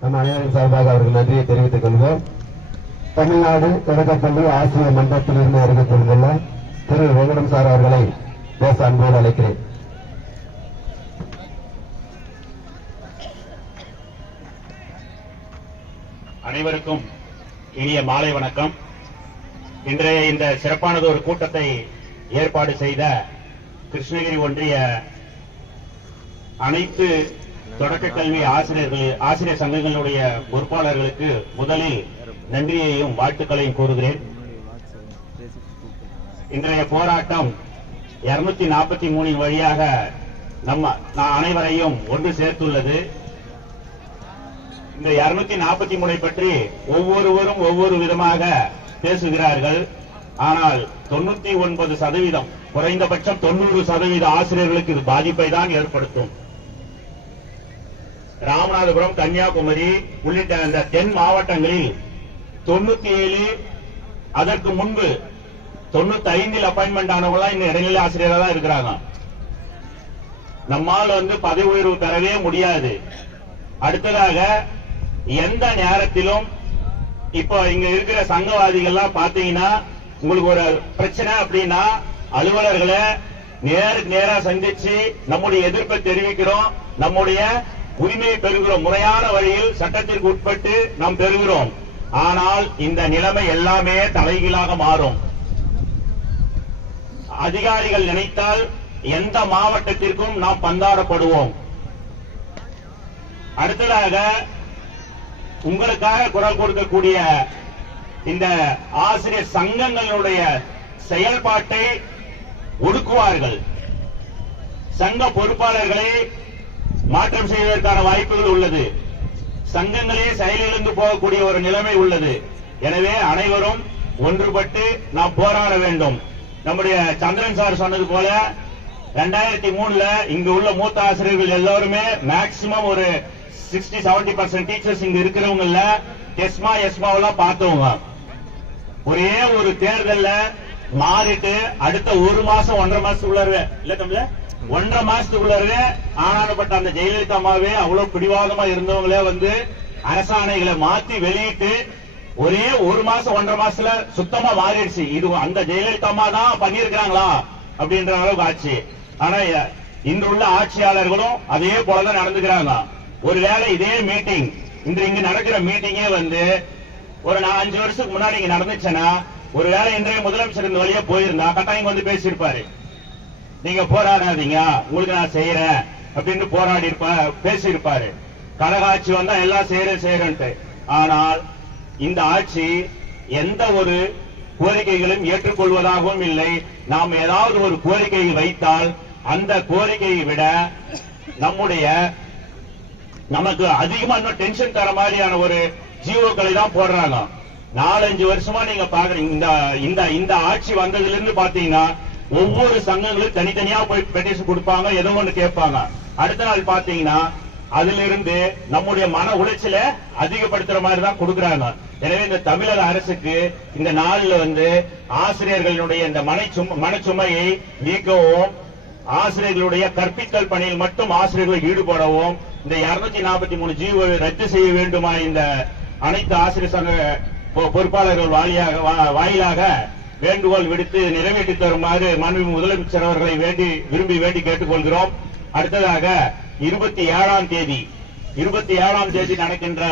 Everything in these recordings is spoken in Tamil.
நம் அனைவரின் சார்பாக அவருக்கு நன்றியை தெரிவித்துக் கொள்வோம். தமிழ்நாடு தொடக்கப்பள்ளி ஆசிரியர் மன்றத்திலிருந்து வருகை கொண்டுள்ள திரு வெங்கடம் சார் அவர்களை பேச அன்போடு அழைக்கிறேன். அனைவருக்கும் இனிய மாலை வணக்கம். இன்றைய இந்த சிறப்பானது ஒரு கூட்டத்தை ஏற்பாடு செய்த கிருஷ்ணகிரி ஒன்றிய அனைத்து தொடக்க கல்வி ஆசிரியர் சங்கங்களுடைய பொறுப்பாளர்களுக்கு முதலில் நன்றியையும் வாழ்த்துக்களையும் கூறுகிறேன். இன்றைய போராட்டம் 243 வழியாக அனைவரையும் ஒன்று சேர்த்துள்ளது. இந்த 243 பற்றி ஒவ்வொருவரும் ஒவ்வொரு விதமாக பேசுகிறார்கள். ஆனால் 99% குறைந்தபட்சம் 90% ஆசிரியர்களுக்கு இது பாதிப்பை தான் ஏற்படுத்தும். ராமநாதபுரம், கன்னியாகுமரி உள்ளிட்ட அந்த தென் மாவட்டங்களில் 97 அதற்கு முன்பு 95 அப்பாயின்மெண்ட் ஆனவங்களா இன்னும் இடைநிலை ஆசிரியராக தான் இருக்கிறாங்க. நம்மால் பதவி உயர்வு பெறவே முடியாது. அடுத்ததாக எந்த நேரத்திலும் இப்ப இங்க இருக்கிற சங்கவாதிகள்லாம் பாத்தீங்கன்னா உங்களுக்கு ஒரு பிரச்சனை அப்படின்னா அலுவலர்களை நேரா சந்திச்சு நம்முடைய எதிர்ப்பை தெரிவிக்கிறோம், நம்முடைய உரிமையை பெறுகிறோம். முறையான வழியில் சட்டத்திற்கு உட்பட்டு நாம் பெறுகிறோம். ஆனால் இந்த நிலைமை எல்லாமே தலைகீழாக மாறும். அதிகாரிகள் நினைத்தால் எந்த மாவட்டத்திற்கும் நாம் பந்தாடப்படுவோம். அடுத்ததாக உங்களுக்காக குரல் கொடுக்கக்கூடிய இந்த ஆசிரியர் சங்கங்களுடைய செயல்பாட்டை ஒடுக்குவார்கள். சங்க பொறுப்பாளர்களை மாற்றம் செய்வதற்கான வாய்ப்புகள் உள்ளது. சங்கங்களே செயலிழந்து போகக்கூடிய ஒரு நிலைமை உள்ளது. எனவே அனைவரும் ஒன்றுபட்டு நாம் போராட வேண்டும். நம்முடைய சந்திரன் சார் சொன்னது போல 2003 இங்கு உள்ள மூத்த ஆசிரியர்கள் எல்லாருமே மேக்சிமம் ஒரு 60-70% டீச்சர்ஸ் இங்க இருக்கிறவங்க எஸ்மாவெல்லாம் பார்த்தவங்க. ஒரே ஒரு தேர்தல்ல மாறிட்டு அடுத்த ஒரு மாசம் 1.5 மாசத்துக்குள்ளவே இல்ல தமிழ 1.5 மாசத்துக்குள்ளவே ஆனானப்பட்ட அந்த ஜெயலலிதா அம்மாவே அவ்வளவு பிடிவாதமா இருந்தவங்களே அரசாணைகளை மாத்தி வெளியிட்டு ஒரே ஒரு மாசம் 1.5 மாசத்துல சுத்தமா மாறிடுச்சு. இது அந்த ஜெயலலிதா அம்மா தான் பண்ணிருக்காங்களா அப்படின்ற அளவுக்கு ஆச்சு. ஆனா இன்று உள்ள ஆட்சியாளர்களும் அதே போலதான் நடந்துக்கிறாங்க. ஒருவேளை இதே மீட்டிங் இங்க நடக்கிற மீட்டிங்கே ஒரு 5 வருஷத்துக்கு முன்னாடி இங்க நடந்துச்சுன்னா ஒருவேளை இன்றைய முதலமைச்சர் இந்த வழியா போயிருந்தா கட்டாயம் பேசியிருப்பாரு, நீங்க போராடாதீங்க உங்களுக்கு நான் செய்யறேன் அப்படின்னு போராடி பேசியிருப்பாரு. கழகாட்சி வந்தா எல்லாம் செய்யறேன்ட்டு. ஆனால் இந்த ஆட்சி எந்த ஒரு கோரிக்கைகளும் ஏற்றுக்கொள்வதாகவும் இல்லை. நாம் ஏதாவது ஒரு கோரிக்கையை வைத்தால் அந்த கோரிக்கையை விட நமக்கு அதிகமா இன்னும் டென்ஷன் தர மாதிரியான ஒரு ஜிஓக்களை தான் போடுறாங்க. 4-5 வருஷமா நீங்க பாக்குறீங்க. இந்த ஆட்சி வந்ததுல இருந்து பாத்தீங்கன்னா ஒவ்வொரு சங்கங்களும் தனித்தனியா போய் பெட்டிஷன் கொடுப்பாங்க, ஏதோ ஒண்ணு கேட்பாங்க. அடுத்த நாள் பாத்தீங்கன்னா அதுல இருந்து நம்முடைய மன உளைச்சலை அதிகப்படுத்துற மாதிரி தான் கொடுக்கறாங்க. எனவே இந்த தமிழக அரசுக்கு இந்த நாள்ல ஆசிரியர்களுடைய இந்த மனச்சுமையை நீக்கவும், ஆசிரியர்களுடைய கற்பித்தல் பணியில் மட்டும் ஆசிரியர்களை ஈடுபடவும், இந்த 243 ஜிஓவை ரத்து செய்ய வேண்டுமா இந்த அனைத்து ஆசிரியர் சங்க பொறுப்பாளர்கள் வாயிலாக வேண்டுகோள் விடுத்து நிறைவேற்றி தருமாறு மாண்புமிகு முதலமைச்சர் அவர்களை விரும்பி கேட்டுக்கொள்கிறோம். அடுத்ததாக 27ஆம் தேதி நடக்கின்ற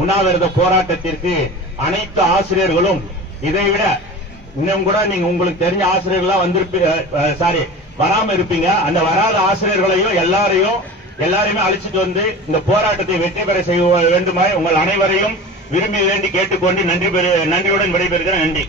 உண்ணாவிரத போராட்டத்திற்கு அனைத்து ஆசிரியர்களும், இதைவிட இன்னும் கூட நீங்க உங்களுக்கு தெரிஞ்ச ஆசிரியர்களா வராம இருப்பீங்க. அந்த வராத ஆசிரியர்களையும் எல்லாரையுமே அழைச்சிட்டு இந்த போராட்டத்தை வெற்றி பெற செய்ய வேண்டுமாய் உங்கள் அனைவரையும் விரும்பி கேட்டுக்கொண்டு நன்றியுடன் விடைபெறுகிறேன். நன்றி.